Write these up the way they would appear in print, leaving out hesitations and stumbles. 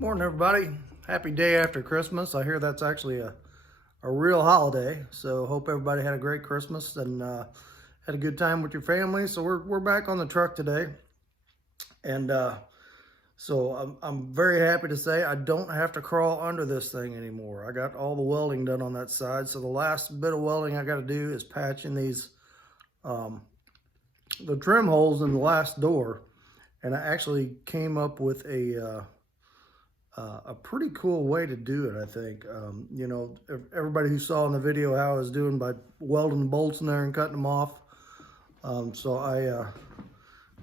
Morning, everybody. Happy day after Christmas. I hear that's actually a real holiday. So hope everybody had a great Christmas and had a good time with your family. So we're back on the truck today, and so I'm very happy to say I don't have to crawl under this thing anymore. I got all the welding done on that side. So the last bit of welding I got to do is patch in these the trim holes in the last door, and I actually came up with a pretty cool way to do it, I think. You know, everybody who saw in the video how I was doing by welding the bolts in there and cutting them off. So I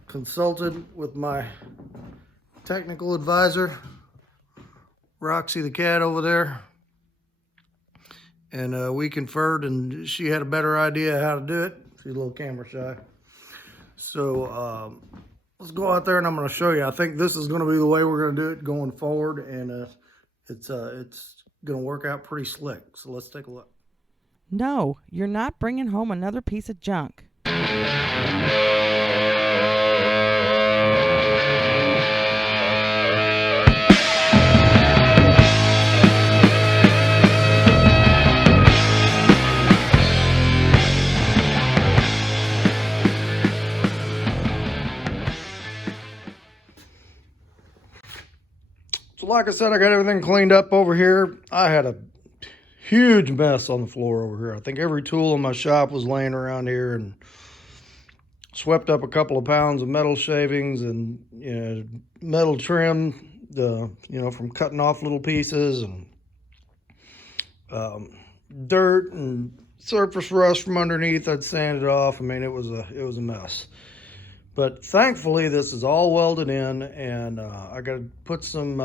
consulted with my technical advisor, Roxy the cat over there, and we conferred, and she had a better idea how to do it. She's a little camera shy. So let's go out there and I'm going to show you. I think this is going to be the way we're going to do it going forward, and it's going to work out pretty slick. So let's take a look. No, you're not bringing home another piece of junk. So like I said, I got everything cleaned up over here. I had a huge mess on the floor over here. I think every tool in my shop was laying around here, and swept up a couple of pounds of metal shavings and, you know, metal trim, from cutting off little pieces, and dirt and surface rust from underneath. I'd sanded off. I mean, it was a mess. But thankfully, this is all welded in, and I got to put some,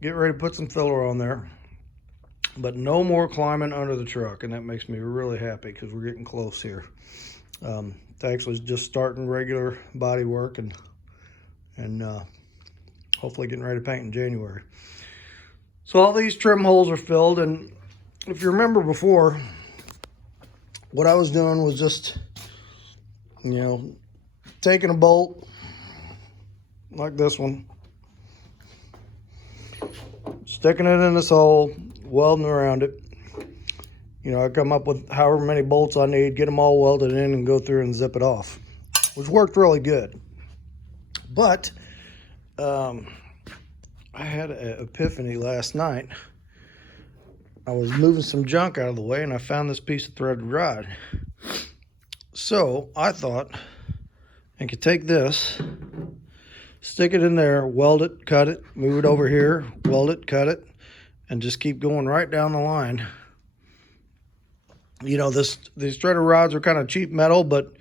get ready to put some filler on there. But no more climbing under the truck, and that makes me really happy because we're getting close here. To actually just starting regular body work and hopefully getting ready to paint in January. So all these trim holes are filled, and if you remember before, what I was doing was just, taking a bolt like this one, sticking it in this hole, welding around it. I come up with however many bolts I need, get them all welded in, and go through and zip it off, which worked really good. But I had an epiphany last night. I was moving some junk out of the way, and I found this piece of threaded rod. So I thought I could take this, stick it in there, weld it, cut it, move it over here, weld it, cut it, and just keep going right down the line. These threaded rods are kind of cheap metal, but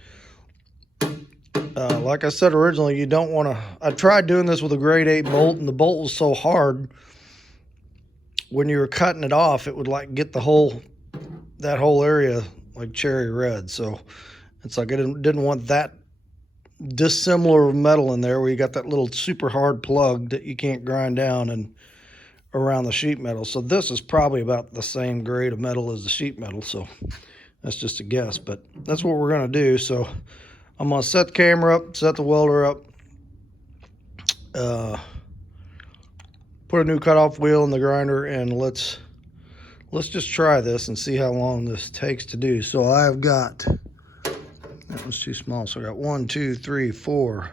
like I said originally, you don't want to. I tried doing this with a grade 8 bolt, and the bolt was so hard. When you were cutting it off, it would like get that whole area like cherry red. So it's like I didn't want that dissimilar metal in there where you got that little super hard plug that you can't grind down and around the sheet metal. So this is probably about the same grade of metal as the sheet metal, so that's just a guess, but that's what we're going to do. So I'm going to set the camera up, set the welder up, put a new cutoff wheel in the grinder, and let's just try this and see how long this takes to do. So I've got, that was too small, so I got 1, 2, 3, 4,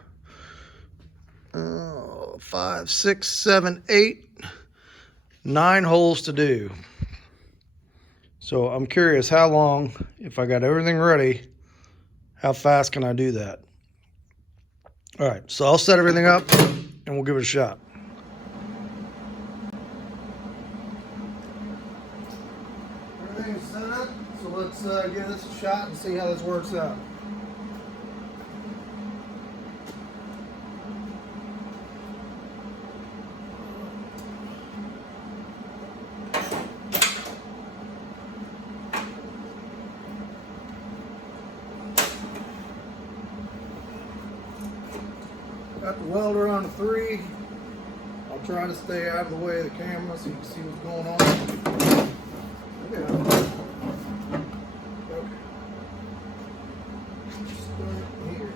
5, 6, 7, 8, 9 holes to do. So I'm curious how long, if I got everything ready, how fast can I do that? All right, so I'll set everything up and we'll give it a shot. Everything's set up, so let's give this a shot and see how this works out. Got the welder on 3. I'll try to stay out of the way of the camera so you can see what's going on. Yeah. Okay. Start here.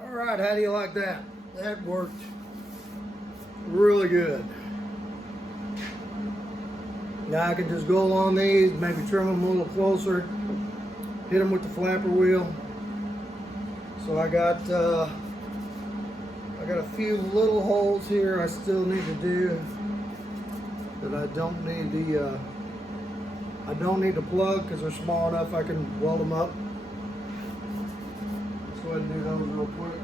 Alright, how do you like that? That worked really good. Now I can just go along these, maybe trim them a little closer, hit them with the flapper wheel. So I got a few little holes here I still need to do that I don't need the plug because they're small enough I can weld them up. Let's go ahead and do those real quick.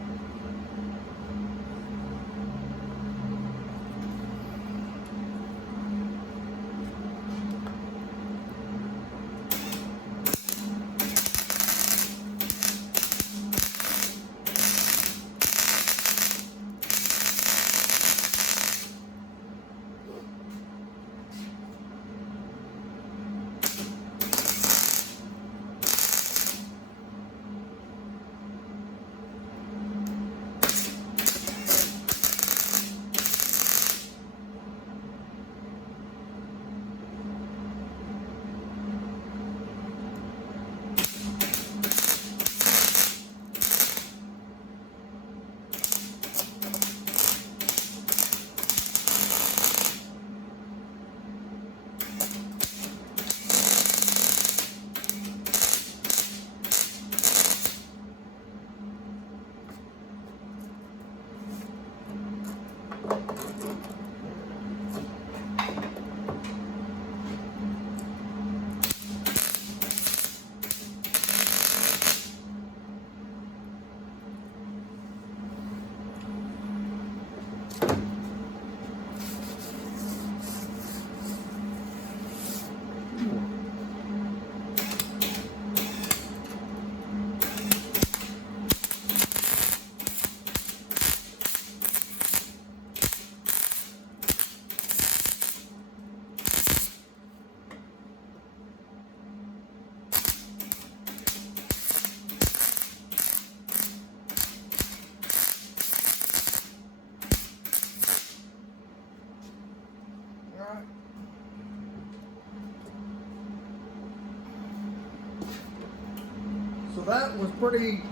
So that was pretty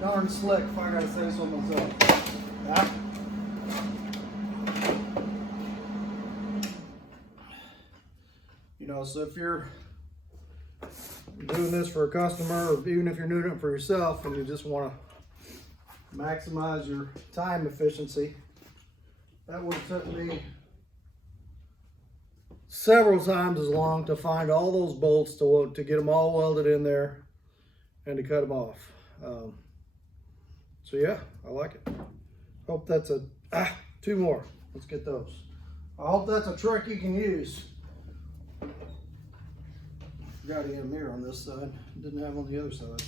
darn slick, if I gotta say so myself. Yeah. You know, so if you're doing this for a customer, or even if you're doing it for yourself and you just want to maximize your time efficiency, that would have took me several times as long to find all those bolts to get them all welded in there and to cut them off. So yeah, I like it. Hope that's two more. Let's get those. I hope that's a trick you can use. Forgot he had a mirror on this side. Didn't have on the other side.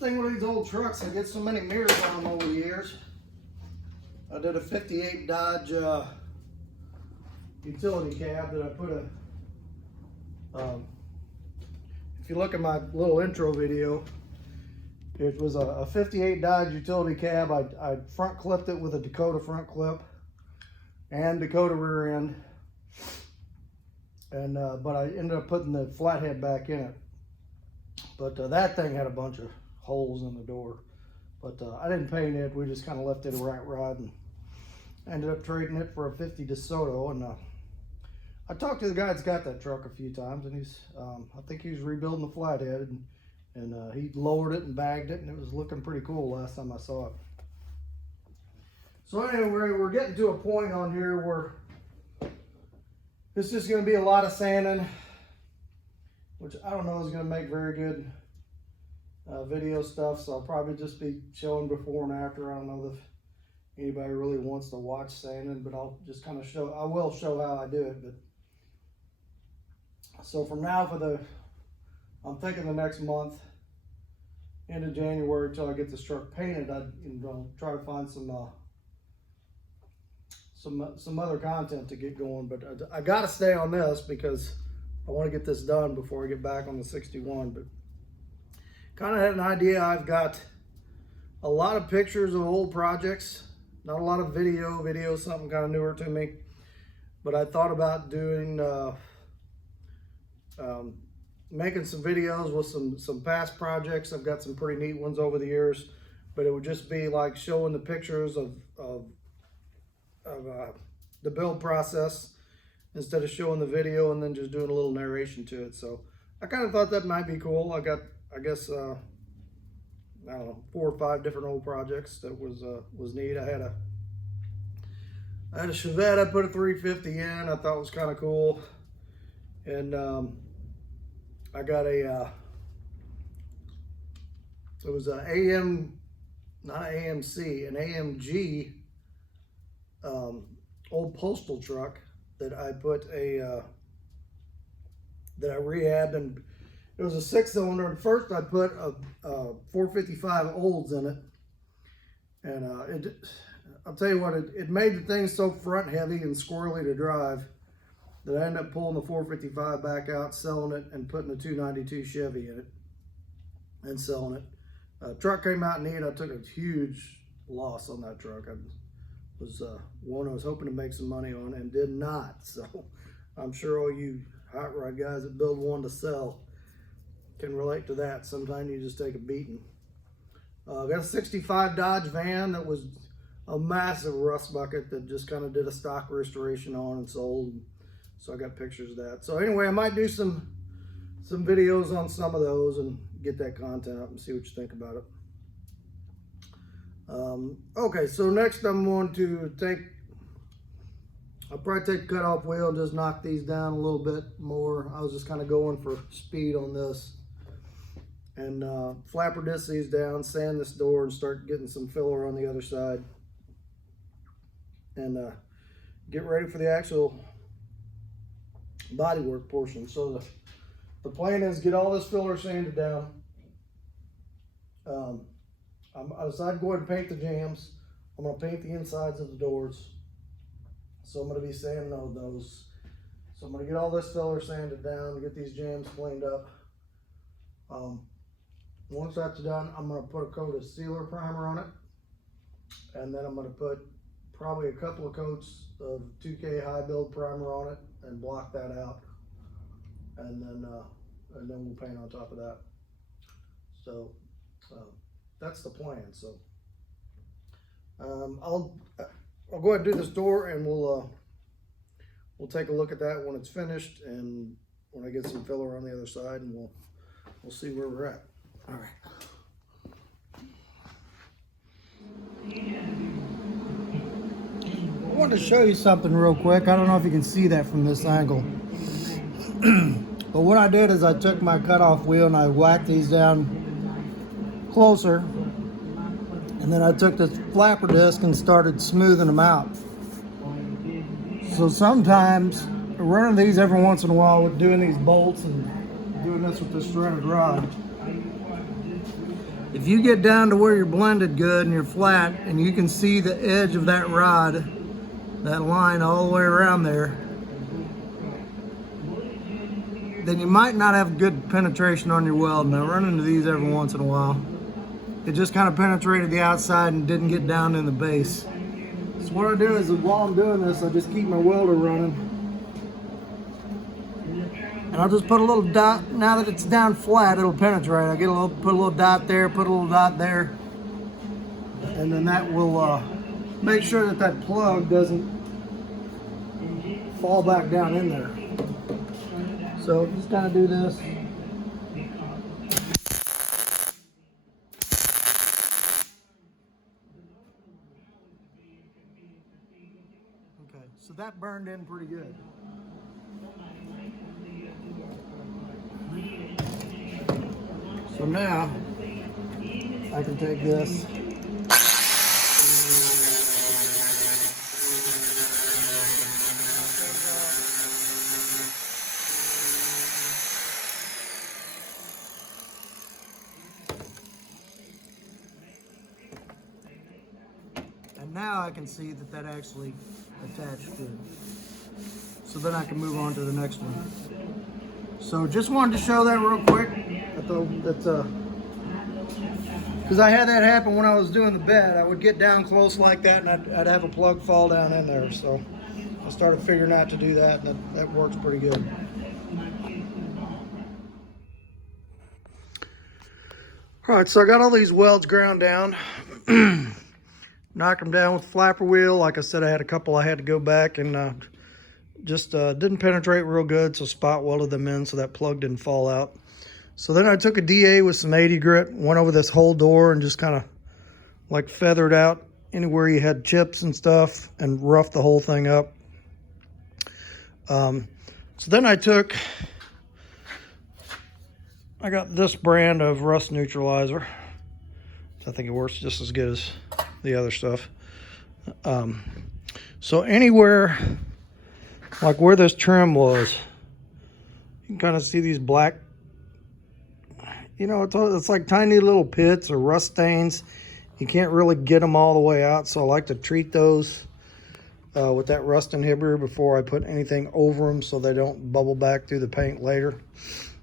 Thing with these old trucks, I get so many mirrors on them over the years. I did a 58 Dodge utility cab that I put if you look at my little intro video, it was a 58 Dodge utility cab. I front clipped it with a Dakota front clip and Dakota rear end, and but I ended up putting the flathead back in it. But that thing had a bunch of holes in the door, but I didn't paint it. We just kind of left it a rat rod and ended up trading it for a 50 DeSoto. And I talked to the guy that's got that truck a few times, and he's I think he was rebuilding the flathead, and he lowered it and bagged it, and it was looking pretty cool last time I saw it. So anyway, we're getting to a point on here where it's just going to be a lot of sanding, which I don't know is going to make very good video stuff, so I'll probably just be showing before and after. I don't know if anybody really wants to watch sanding, but I'll just kind of show, I will show how I do it. But so from now I'm thinking the next month, into January, until I get this truck painted, I'm try to find some other content to get going. But I gotta stay on this because I want to get this done before I get back on the 61. But kind of had an idea. I've got a lot of pictures of old projects, not a lot of video, something kind of newer to me. But I thought about doing, making some videos with some past projects. I've got some pretty neat ones over the years, but it would just be like showing the pictures of the build process instead of showing the video and then just doing a little narration to it. So I kind of thought that might be cool. I got, I guess, I don't know, 4 or 5 different old projects that was neat. I had a Chevette I put a 350 in. I thought was kind of cool. And I got it was an not an AMC, an AMG old postal truck that I put that I rehabbed, and it was a 6-cylinder. At first I put a 455 olds in it, and I'll tell you what, it made the thing so front heavy and squirrely to drive that I ended up pulling the 455 back out, selling it, and putting a 292 Chevy in it and selling it. Truck came out neat. I took a huge loss on that truck. I was one I was hoping to make some money on and did not. So I'm sure all you hot rod guys that build one to sell can relate to that. Sometimes you just take a beating. Got a 65 Dodge van that was a massive rust bucket that just kind of did a stock restoration on and sold. So I got pictures of that. So anyway, I might do some videos on some of those and get that content up and see what you think about it. Okay, so next I'm going to I'll probably take a cutoff wheel and just knock these down a little bit more. I was just kind of going for speed on this. And flapper disc these down, sand this door, and start getting some filler on the other side. And get ready for the actual bodywork portion. So the plan is get all this filler sanded down. I decided to go ahead and paint the jambs. I'm going to paint the insides of the doors. So I'm going to be sanding those. So I'm going to get all this filler sanded down, get these jambs cleaned up. Once that's done, I'm going to put a coat of sealer primer on it. And then I'm going to put probably a couple of coats of 2K high build primer on it and block that out. And then we'll paint on top of that. So that's the plan. So I'll go ahead and do this door, and we'll take a look at that when it's finished, and when I get some filler on the other side, and we'll see where we're at. All right. I wanted to show you something real quick. I don't know if you can see that from this angle. But what I did is I took my cutoff wheel and I whacked these down closer. And then I took this flapper disc and started smoothing them out. So sometimes running these every once in a while with doing these bolts and doing this with this threaded rod. If you get down to where you're blended good and you're flat and you can see the edge of that rod, that line all the way around there, then you might not have good penetration on your weld. And I run into these every once in a while. It just kind of penetrated the outside and didn't get down in the base. So what I do is while I'm doing this, I just keep my welder running. And I'll just put a little dot. Now that it's down flat, it'll penetrate. I put a little dot there, put a little dot there. And then that will make sure that that plug doesn't fall back down in there. So just kind of do this. Okay, so that burned in pretty good. So now I can take this. And now I can see that that actually attached good. So then I can move on to the next one. So just wanted to show that real quick. Because I had that happen when I was doing the bed. I would get down close like that, and I'd have a plug fall down in there. So I started figuring out to do that, and that works pretty good. All right, so I got all these welds ground down. Knocked them down with the flapper wheel. Like I said, I had a couple I had to go back and just didn't penetrate real good, so spot welded them in so that plug didn't fall out. So then I took a DA with some 80 grit, went over this whole door and just kind of like feathered out anywhere you had chips and stuff and roughed the whole thing up. So then I got this brand of rust neutralizer. I think it works just as good as the other stuff. So anywhere like where this trim was, you can kind of see these black, you know, it's like tiny little pits or rust stains. You can't really get them all the way out, so I like to treat those with that rust inhibitor before I put anything over them so they don't bubble back through the paint later.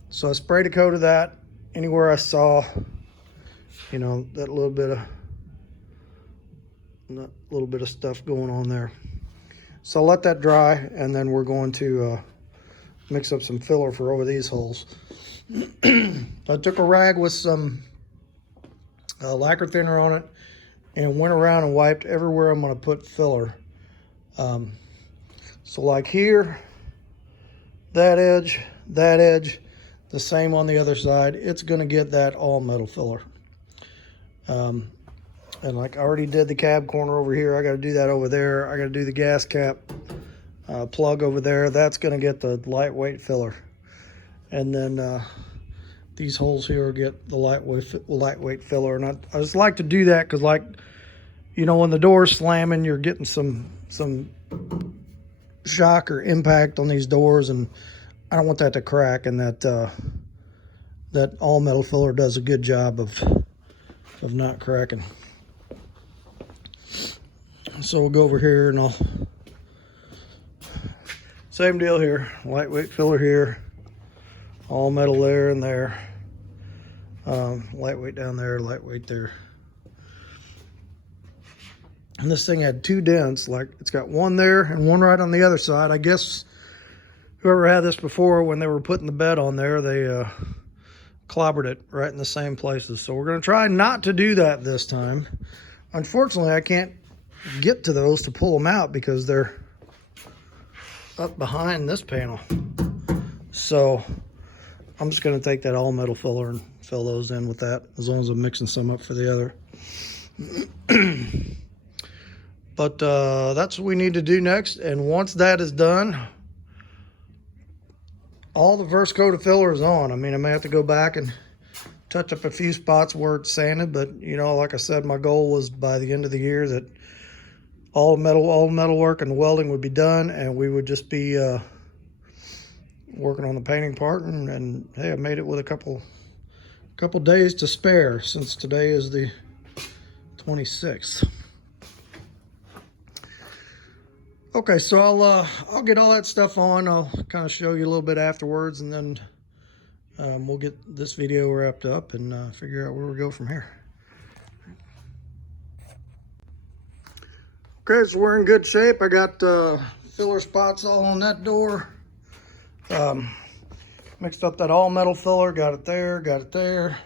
So I sprayed a coat of that anywhere I saw, you know, that little bit of stuff going on there. So I'll let that dry, and then we're going to mix up some filler for over these holes. I took a rag with some lacquer thinner on it and went around and wiped everywhere I'm going to put filler. So like here, that edge, the same on the other side. It's going to get that all metal filler. And like I already did the cab corner over here, I got to do that over there. I got to do the gas cap plug over there. That's going to get the lightweight filler. And then these holes here get the lightweight filler. And I just like to do that because, like, you know, when the door's slamming, you're getting some shock or impact on these doors. And I don't want that to crack, and that all metal filler does a good job of not cracking. So we'll go over here and I'll, same deal here, lightweight filler here, all metal there and there, lightweight down there, lightweight there. And this thing had 2 dents, like it's got one there and one right on the other side. I guess whoever had this before, when they were putting the bed on there, they clobbered it right in the same places. So we're gonna try not to do that this time. Unfortunately, I can't get to those to pull them out because they're up behind this panel. So I'm just gonna take that all metal filler and fill those in with that, as long as I'm mixing some up for the other. But that's what we need to do next. And once that is done, all the first coat of filler is on. I mean, I may have to go back and touch up a few spots where it's sanded, but you know, like I said, my goal was by the end of the year that all metal work and welding would be done, and we would just be working on the painting part. And hey, I made it with a couple days to spare, since today is the 26th. Okay, so I'll get all that stuff on. I'll kind of show you a little bit afterwards, and then we'll get this video wrapped up and figure out where we go from here. Okay, so we're in good shape. I got filler spots all on that door. Mixed up that all metal filler, got it there, got it there.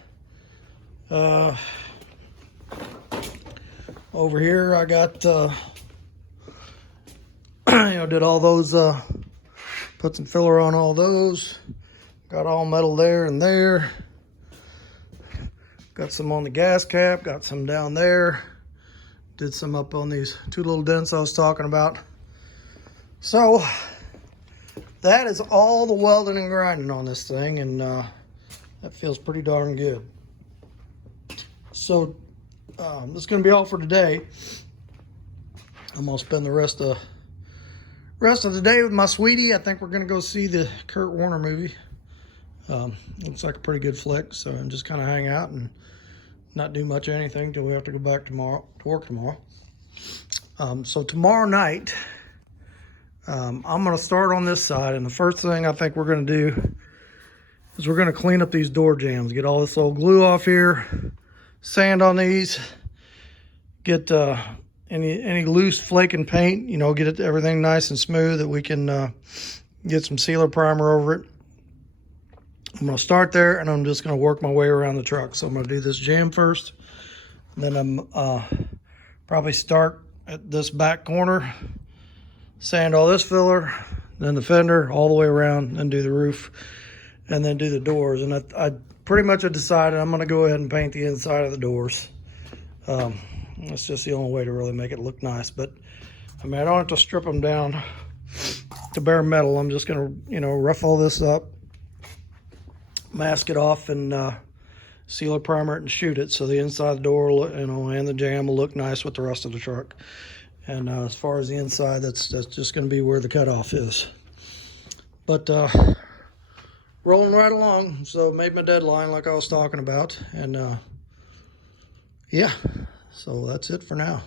Over here I got did all those, put some filler on all those. Got all metal there and there. Got some on the gas cap, got some down there. Did some up on these 2 little dents I was talking about. So that is all the welding and grinding on this thing, and that feels pretty darn good. So this is gonna be all for today. I'm gonna spend the rest of the day with my sweetie. I think we're gonna go see the Kurt Warner movie. Looks like a pretty good flick, so I'm just kind of hang out and not do much of anything till we have to go back to work tomorrow. So tomorrow night, I'm gonna start on this side, and the first thing I think we're gonna do is we're gonna clean up these door jambs, get all this old glue off here, sand on these, get any loose flaking paint, you know, get everything nice and smooth, that we can get some sealer primer over it. I'm gonna start there, and I'm just gonna work my way around the truck. So I'm gonna do this jamb first, then I'm probably start at this back corner, sand all this filler, then the fender all the way around, then do the roof, and then do the doors. And I pretty much have decided I'm gonna go ahead and paint the inside of the doors. That's just the only way to really make it look nice. But I mean, I don't have to strip them down to bare metal. I'm just gonna, you know, rough all this up, mask it off, and sealer primer it and shoot it, so the inside of the door, you know, and the jamb will look nice with the rest of the truck. And as far as the inside, that's just going to be where the cutoff is. But rolling right along. So made my deadline like I was talking about, and yeah, so that's it for now.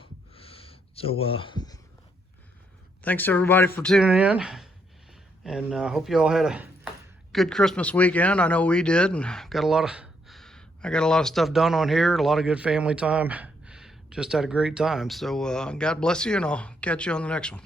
So thanks everybody for tuning in, and I hope you all had a good Christmas weekend. I know we did, and I got a lot of stuff done on here, a lot of good family time. Just had a great time. So God bless you, and I'll catch you on the next one.